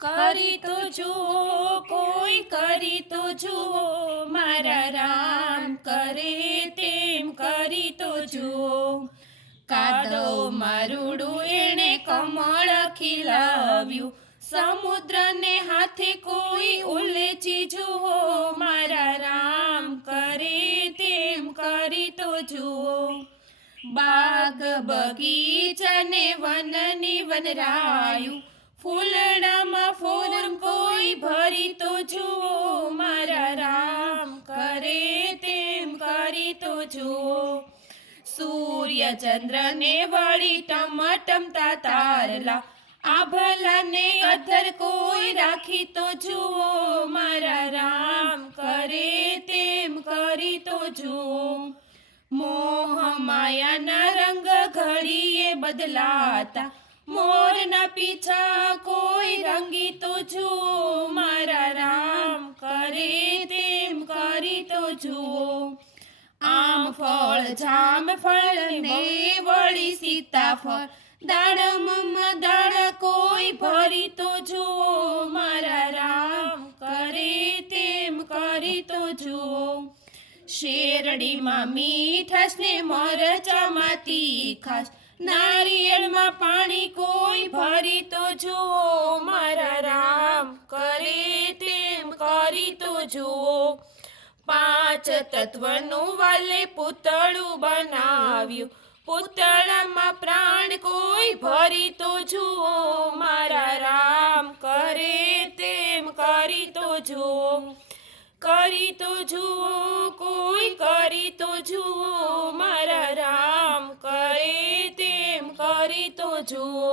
કરી તો જુઓ કોઈ કરી તો જુઓ મારા રામ કરે તેમ કરી તો જુઓ કાદવમાં રૂડું એણે કમળ ખીલાવ્યું સમુદ્રને હાથે કોઈ ઉલેચી જુઓ મારા રામ કરે તેમ કરી તો જુઓ બાગ બગીચાને વનની વનરાયું ફૂલડામાં ફૂલ કોઈ ભરી તો જુઓ મારા રામ કરે તેમ કરી તો જુઓ સૂર્ય ચંદ્રને વળી ટમટમતા તારલા આભલાને અધર કોઈ રાખી તો જુઓ મારા રામ કરે તેમ કરી તો જુઓ મોહ માયાના રંગ ઘડીએ બદલાતા મોરના પીછા કોઈ રંગી તો જુઓ મારા રામ કરે તેમ કરી તો જુઓ આમ ફળ જામ ફળ ને વળી સીતાફળ દાડમમાં દાણા કોઈ ભરી તો જુઓ મારા રામ કરે તેમ કરી તો જુઓ શેરડીમાં મીઠાશ ને મરચામાં તીખાશ નારિયેળમાં પાણી કોઈ ભરી તો જુઓ મારા રામ કરે તેમ કરી તો જુઓ પાંચ તત્વનું વાલે પૂતળું બનાવ્યું પૂતળામાં પ્રાણ કોઈ ભરી તો જુઓ મારા રામ કરે તેમ કરી તો જુઓ કરી તો જુઓ કોઈ કરી તો જુઓ મારા રામ કરે તેમ કરી તો જુઓ